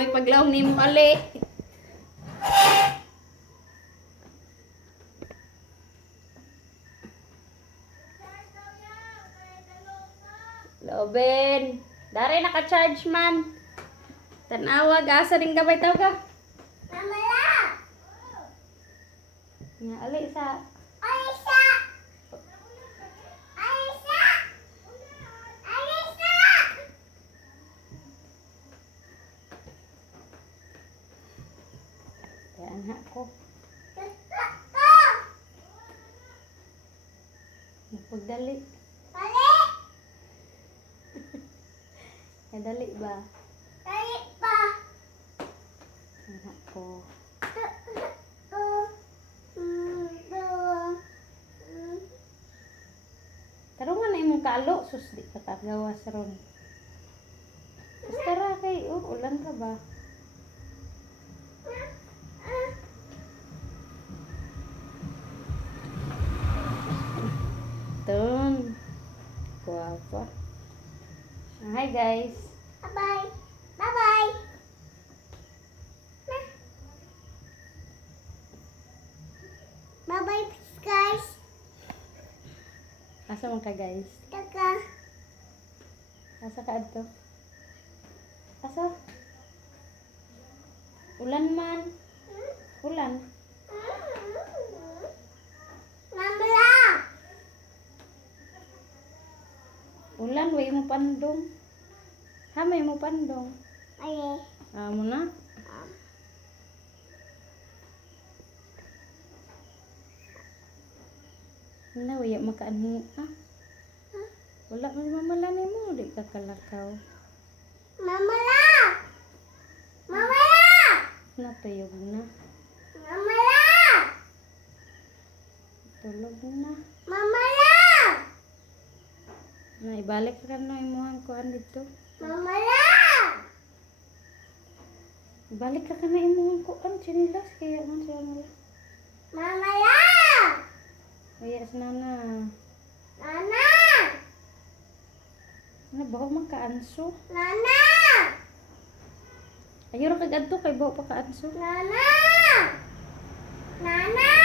may paglaom ni mo ali. Loben. Dari naka-charge man. Tanawa, asa rin gabay tao ka? Mamala! Nga, ali sa... Alisa! Alisa! Alisa! Kaya anak ko. Pagdali. Dali! Dali ba? Dali pa! Anak ko. Tarungan na imong kaalo. Sus, di ka tagawas ron. Basta ra kay, ulan ka ba? Tun. Guwapa. Hi guys. Bye-bye! Bye-bye! Bye-bye, guys! Asa man ka guys? Taka! Asa ka adto? Asa? Ulan man. Ulan. Mamala! Ulan, way mo pandong. Hamay mo pandong. Ay, Amo na. Na, waya makaani. Wala man mamala ni mo. Di ka kalakaw. Mamala! Mamala! Natuyog na. Mamala! Tulog na. Mamala! Na, ibalik ka na imuhang kuhan dito. Mamala! Ibalik ka na imuhang kuhan. Chinilas. Kaya man siya nila. Mamala! Kaya sa nana. Nana! Ano, baho makaanso. Nana! Ayaw ra kag adto kay baho pa kaanso. Nana! Nana!